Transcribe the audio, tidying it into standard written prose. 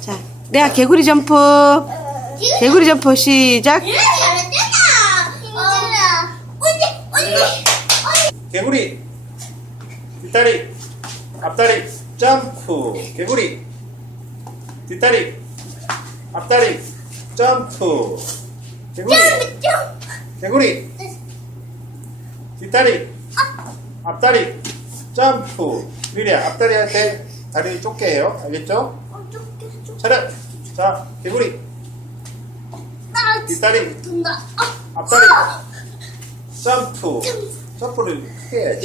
자, 내가 개구리 점프. 개구리 점프 시작. 개구리 뒷다리 앞다리 점프. 개구리 뒷다리 앞다리 점프. 개구리 개구리 뒷다리 앞다리 점프. 미리야 앞다리 할 때 다리 좁게 해요. 알겠죠? 차렷. 자 개구리 뒷다리 앞다리 점프. 점프를 크게 해야지.